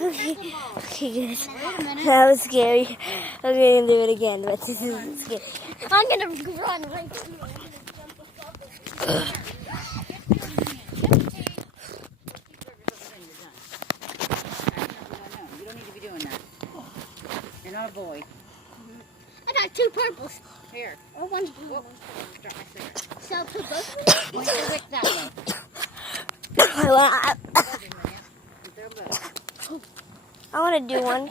Okay, guys. That was scary. I'm gonna do it again, but this is scary. I'm gonna run right through it. You don't need to be doing that. You're not a boy. I got 2 purples. Here. Or one's blue. Whoop. Drop my cigarette. So I'll put both of them? Point your wick that way. I want to do one.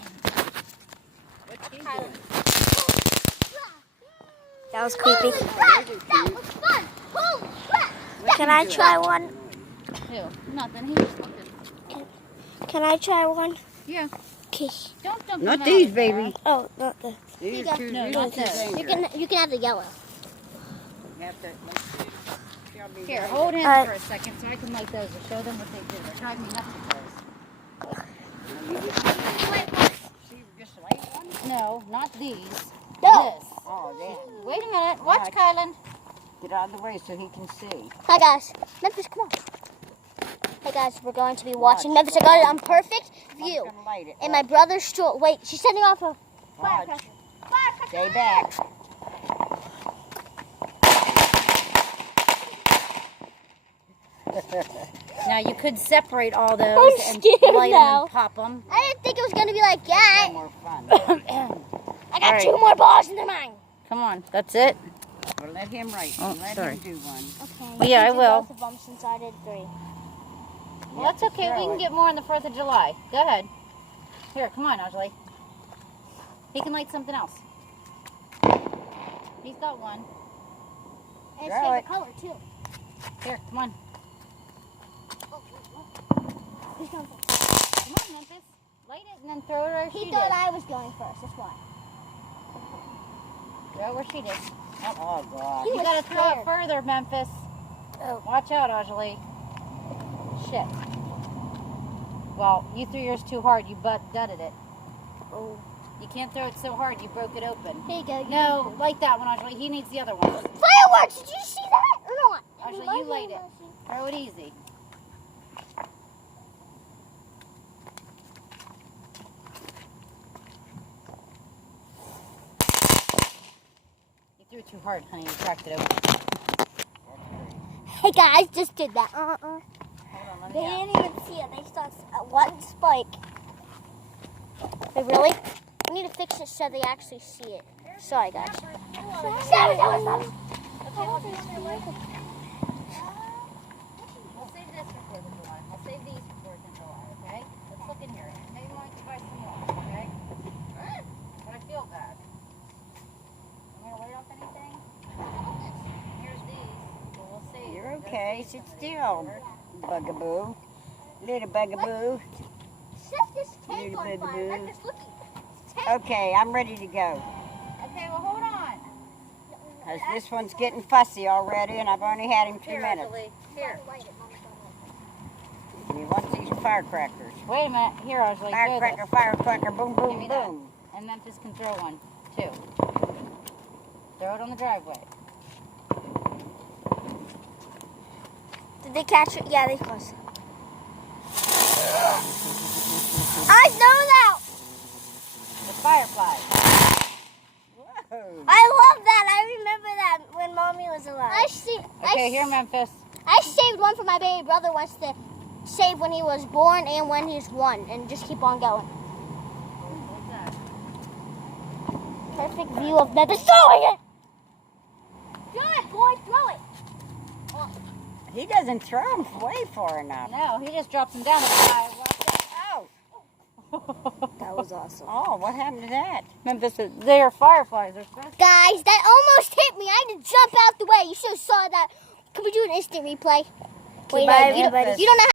What's he doing? That was creepy. That was fun. Can I try one? Who? Nothing. He was looking. Can I try one? Yeah. Okay. Don't dump Not them these, out there. baby. Oh, not the. These go. are too, No, these not are too those. dangerous. You can have the yellow. You have to, shall be Here, right. hold him Uh, for a second so I can light those and show them what they do. They're driving me nuts with those. See, just light one? No, not these. No. This. Oh, then. Wait a minute. Watch, Alright. Kylan. Get out of the way so he can see. Hi guys. Memphis, come on. Hey guys, we're going to be watching Memphis. I got it on perfect view. I'm gonna light it. And my brother's stroll. Wait, she's setting off a Watch. firecracker. Stay back. Now you could separate all those I'm and scared light now. them and pop them. I didn't think it was going to be like that. No more fun. I got All right. 2 more balls in the mine. Come on, that's it. Well, let him write. Oh, Let sorry. him do one. Okay. Well, yeah, I will. Both of them since I did 3. Well, that's okay. We can get more on the 4th of July. Go ahead. Here, come on, Anjali. He can light something else. He's got one. And Throw favorite it. color too. Here, come on. He's going first. Come on, Memphis. Light it and then throw it where she He did. thought I was going first. That's why. Throw it where she did. Oh, God. He You was gotta throw it scared. further, Memphis. Oh. Watch out, Anjali. Shit. Well, you threw yours too hard. You gutted it. Oh. You can't throw it so hard. You broke it open. Here you go. No, light that one, Anjali. He needs the other one. Fireworks! Did you see that or not? Actually, you light it. Throw it easy. You threw it too hard, honey. You cracked it open. Hey guys, just did that. Hold on, let They me out. didn't even see it. They saw one spike. Wait, really? We need to fix it so they actually see it. Sorry, guys. Stop it! We'll save this for 4th of July. I'll save these for 4th of July, okay? Let's look in here. Maybe we might buy some more, okay? But I feel bad. I'm gonna light off anything. Here's these. So we'll save. You're Those okay. these Sit some of these. still, bugaboo. Little bugaboo. Set this tank Little on baby fire. boo. Let this look. Okay, I'm ready to go. Okay, well, hold on. Because this one's getting fussy already, and I've only had him 2 Here, minutes. Anjali. Here. He wants these firecrackers. Wait a minute. Here, Anjali. Throw Firecracker, this. firecracker, boom, Give boom, me that. boom. And Memphis can throw one, too. Throw it on the driveway. Did they catch it? Yeah, they close. I know that. The fireflies. Whoa. I love that. I remember that when Mommy was alive. Okay, here, Memphis. I saved one for my baby brother once to save when he was born and when he's 1 and just keep on going. What's that? Perfect view of Memphis throwing it. Throw it, boy, throw it. He doesn't throw them way far enough. No, he just drops them down the side. Oh, That was awesome. oh, what happened to that? Memphis, they are fireflies. They're supposed Guys, that almost hit me. I had to jump out the way. You should have saw that. Can we do an instant replay? Goodbye, you don't everybody. know how